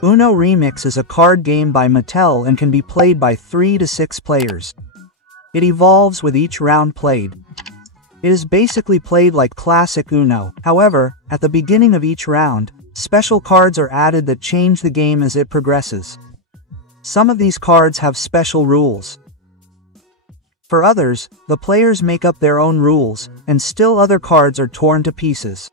Uno Remix is a card game by Mattel and can be played by 3 to 6 players. It evolves with each round played. It is basically played like classic Uno. However, at the beginning of each round, special cards are added that change the game as it progresses. Some of these cards have special rules. For others, the players make up their own rules, and still other cards are torn to pieces.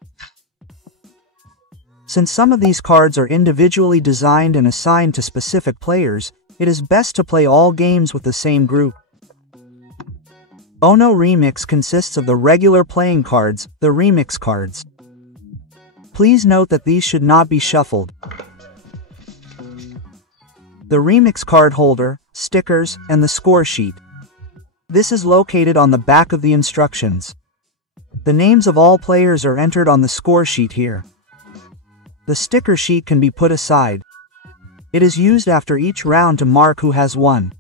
Since some of these cards are individually designed and assigned to specific players, it is best to play all games with the same group. Uno Remix consists of the regular playing cards, the Remix cards. Please note that these should not be shuffled. The Remix card holder, stickers, and the score sheet. This is located on the back of the instructions. The names of all players are entered on the score sheet here. The sticker sheet can be put aside. It is used after each round to mark who has won.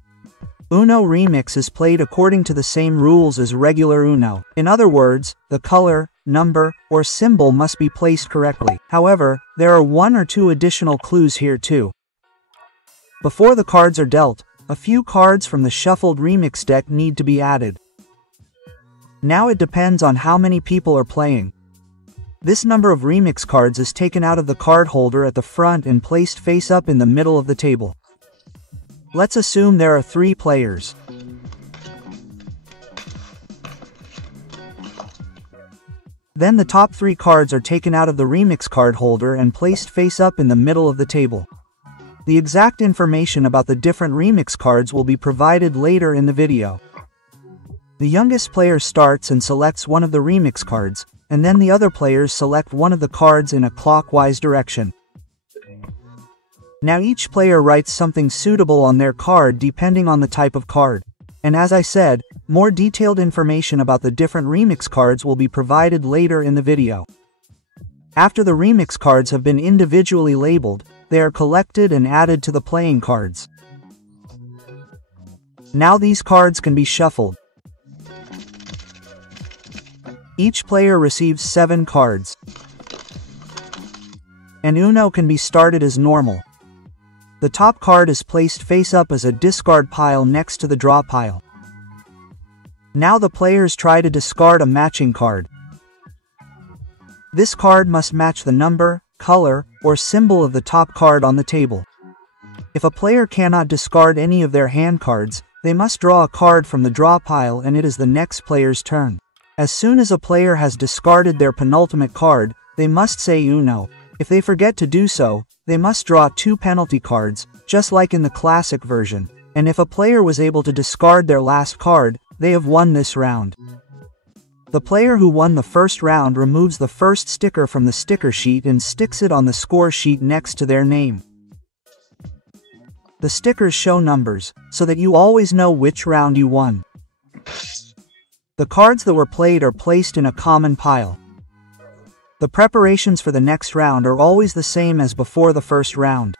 Uno Remix is played according to the same rules as regular Uno. In other words, the color, number, or symbol must be placed correctly. However, there are 1 or 2 additional clues here too. Before the cards are dealt, a few cards from the shuffled Remix deck need to be added. Now it depends on how many people are playing. This number of Remix cards is taken out of the card holder at the front and placed face up in the middle of the table. Let's assume there are 3 players. Then the top 3 cards are taken out of the Remix card holder and placed face up in the middle of the table. The exact information about the different Remix cards will be provided later in the video. The youngest player starts and selects one of the Remix cards, and then the other players select one of the cards in a clockwise direction. Now each player writes something suitable on their card depending on the type of card. And as I said, more detailed information about the different Remix cards will be provided later in the video. After the Remix cards have been individually labeled, they are collected and added to the playing cards. Now these cards can be shuffled. Each player receives 7 cards. And Uno can be started as normal. The top card is placed face up as a discard pile next to the draw pile. Now the players try to discard a matching card. This card must match the number, color, or symbol of the top card on the table. If a player cannot discard any of their hand cards, they must draw a card from the draw pile and it is the next player's turn. As soon as a player has discarded their penultimate card, they must say Uno. If they forget to do so, they must draw 2 penalty cards, just like in the classic version, and if a player was able to discard their last card, they have won this round. The player who won the first round removes the first sticker from the sticker sheet and sticks it on the score sheet next to their name. The stickers show numbers, so that you always know which round you won. The cards that were played are placed in a common pile. The preparations for the next round are always the same as before the first round.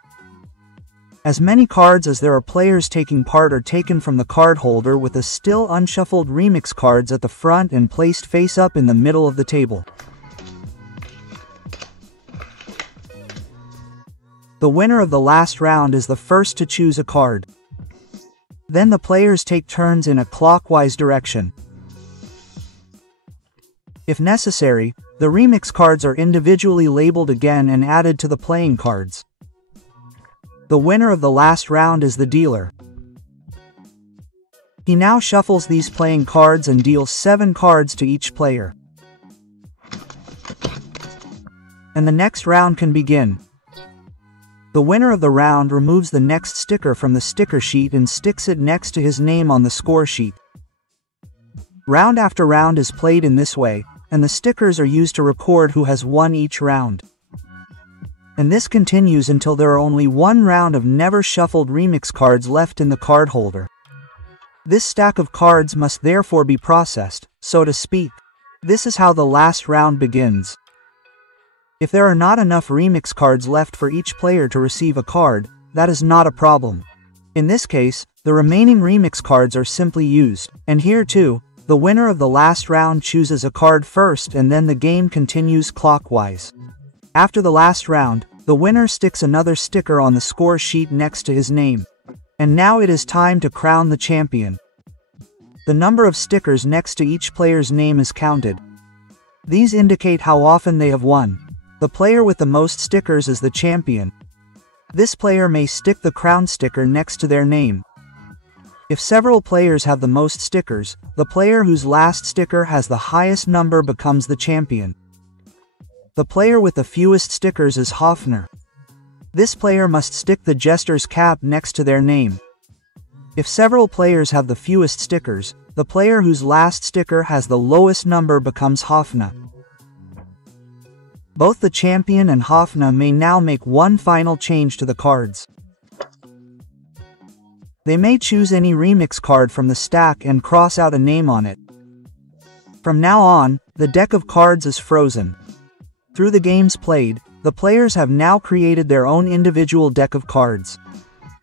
As many cards as there are players taking part are taken from the card holder with the still unshuffled Remix cards at the front and placed face up in the middle of the table. The winner of the last round is the first to choose a card. Then the players take turns in a clockwise direction. If necessary, the Remix cards are individually labeled again and added to the playing cards. The winner of the last round is the dealer. He now shuffles these playing cards and deals 7 cards to each player. And the next round can begin. The winner of the round removes the next sticker from the sticker sheet and sticks it next to his name on the score sheet. Round after round is played in this way, and the stickers are used to record who has won each round. And this continues until there are only 1 round of never shuffled Remix cards left in the card holder. This stack of cards must therefore be processed, so to speak. This is how the last round begins. If there are not enough Remix cards left for each player to receive a card, that is not a problem. In this case, the remaining Remix cards are simply used, and here too, The winner of the last round chooses a card first and then the game continues clockwise. After the last round, the winner sticks another sticker on the score sheet next to his name. And now it is time to crown the champion. The number of stickers next to each player's name is counted. These indicate how often they have won. The player with the most stickers is the champion. This player may stick the crown sticker next to their name. If several players have the most stickers, the player whose last sticker has the highest number becomes the champion. The player with the fewest stickers is Hofner. This player must stick the jester's cap next to their name. If several players have the fewest stickers, the player whose last sticker has the lowest number becomes Hofna. Both the champion and Hofna may now make one final change to the cards. They may choose any remix card from the stack and cross out a name on it. From now on, the deck of cards is frozen. Through the games played, the players have now created their own individual deck of cards.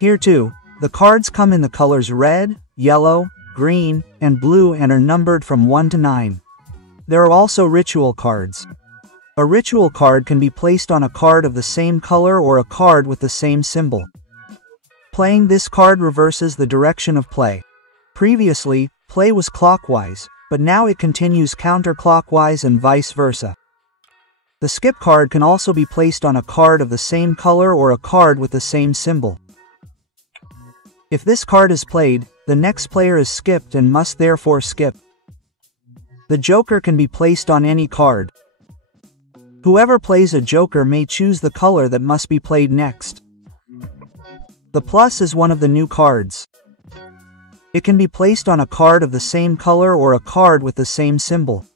Here too, the cards come in the colors red, yellow, green, and blue and are numbered from 1 to 9. There are also ritual cards. A ritual card can be placed on a card of the same color or a card with the same symbol. Playing this card reverses the direction of play. Previously, play was clockwise, but now it continues counterclockwise and vice versa. The skip card can also be placed on a card of the same color or a card with the same symbol. If this card is played, the next player is skipped and must therefore skip. The joker can be placed on any card. Whoever plays a joker may choose the color that must be played next. The plus is one of the new cards. It can be placed on a card of the same color or a card with the same symbol.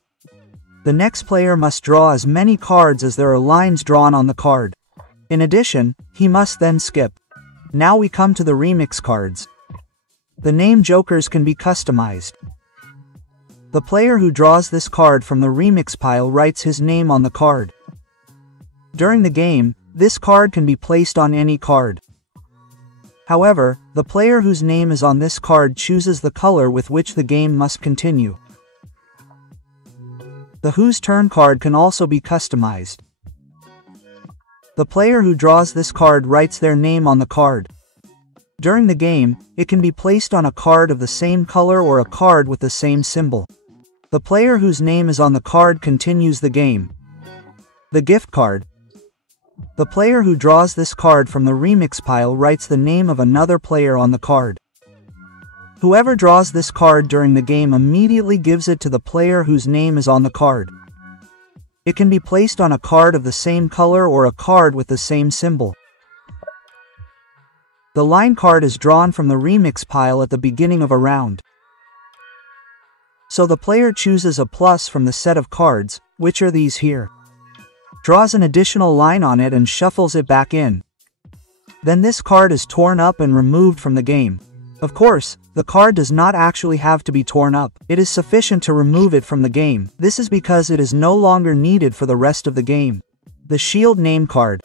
The next player must draw as many cards as there are lines drawn on the card. In addition, he must then skip. Now we come to the remix cards. The name jokers can be customized. The player who draws this card from the remix pile writes his name on the card. During the game, this card can be placed on any card. However, the player whose name is on this card chooses the color with which the game must continue. The Whose Turn card can also be customized. The player who draws this card writes their name on the card. During the game, it can be placed on a card of the same color or a card with the same symbol. The player whose name is on the card continues the game. The Gift card. The player who draws this card from the remix pile writes the name of another player on the card. Whoever draws this card during the game immediately gives it to the player whose name is on the card. It can be placed on a card of the same color or a card with the same symbol. The line card is drawn from the remix pile at the beginning of a round. So the player chooses a plus from the set of cards, which are these here. Draws an additional line on it and shuffles it back in. Then this card is torn up and removed from the game. Of course, the card does not actually have to be torn up. It is sufficient to remove it from the game. This is because it is no longer needed for the rest of the game. The Shield name card.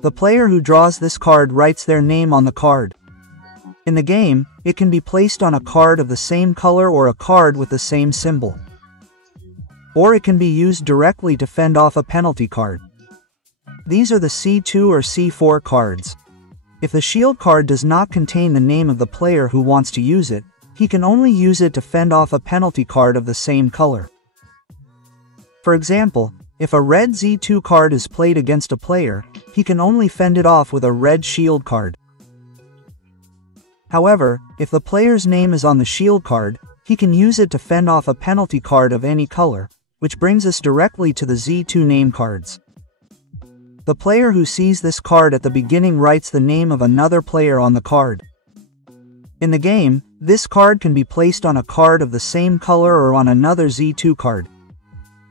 The player who draws this card writes their name on the card. In the game, it can be placed on a card of the same color or a card with the same symbol. Or it can be used directly to fend off a penalty card. These are the C2 or C4 cards. If the shield card does not contain the name of the player who wants to use it, he can only use it to fend off a penalty card of the same color. For example, if a red Z2 card is played against a player, he can only fend it off with a red shield card. However, if the player's name is on the shield card, he can use it to fend off a penalty card of any color, which brings us directly to the Z2 name cards. The player who sees this card at the beginning writes the name of another player on the card. In the game, this card can be placed on a card of the same color or on another Z2 card.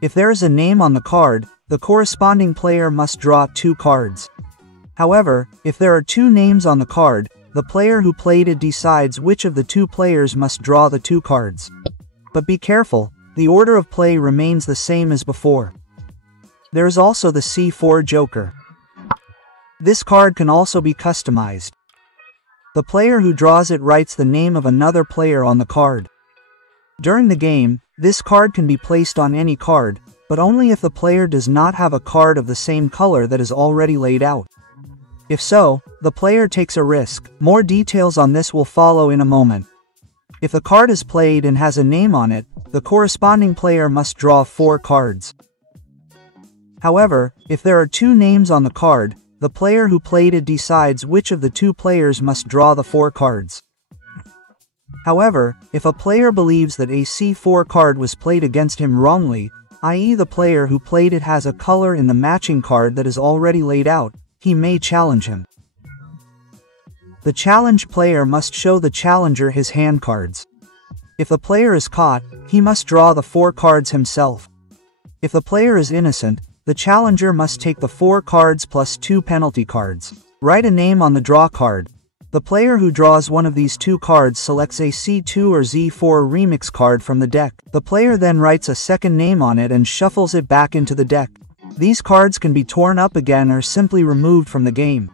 If there is a name on the card, the corresponding player must draw 2 cards. However, if there are 2 names on the card, the player who played it decides which of the 2 players must draw the 2 cards. But be careful, the order of play remains the same as before. There is also the C4 Joker. This card can also be customized. The player who draws it writes the name of another player on the card. During the game, this card can be placed on any card, but only if the player does not have a card of the same color that is already laid out. If so, the player takes a risk. More details on this will follow in a moment. If a card is played and has a name on it, the corresponding player must draw 4 cards. However, if there are 2 names on the card, the player who played it decides which of the 2 players must draw the 4 cards. However, if a player believes that a C4 card was played against him wrongly, i.e. the player who played it has a color in the matching card that is already laid out, he may challenge him. The challenged player must show the challenger his hand cards. If the player is caught, he must draw the 4 cards himself. If the player is innocent, the challenger must take the 4 cards plus 2 penalty cards. Write a name on the draw card. The player who draws one of these 2 cards selects a C2 or Z4 remix card from the deck. The player then writes a second name on it and shuffles it back into the deck. These cards can be torn up again or simply removed from the game.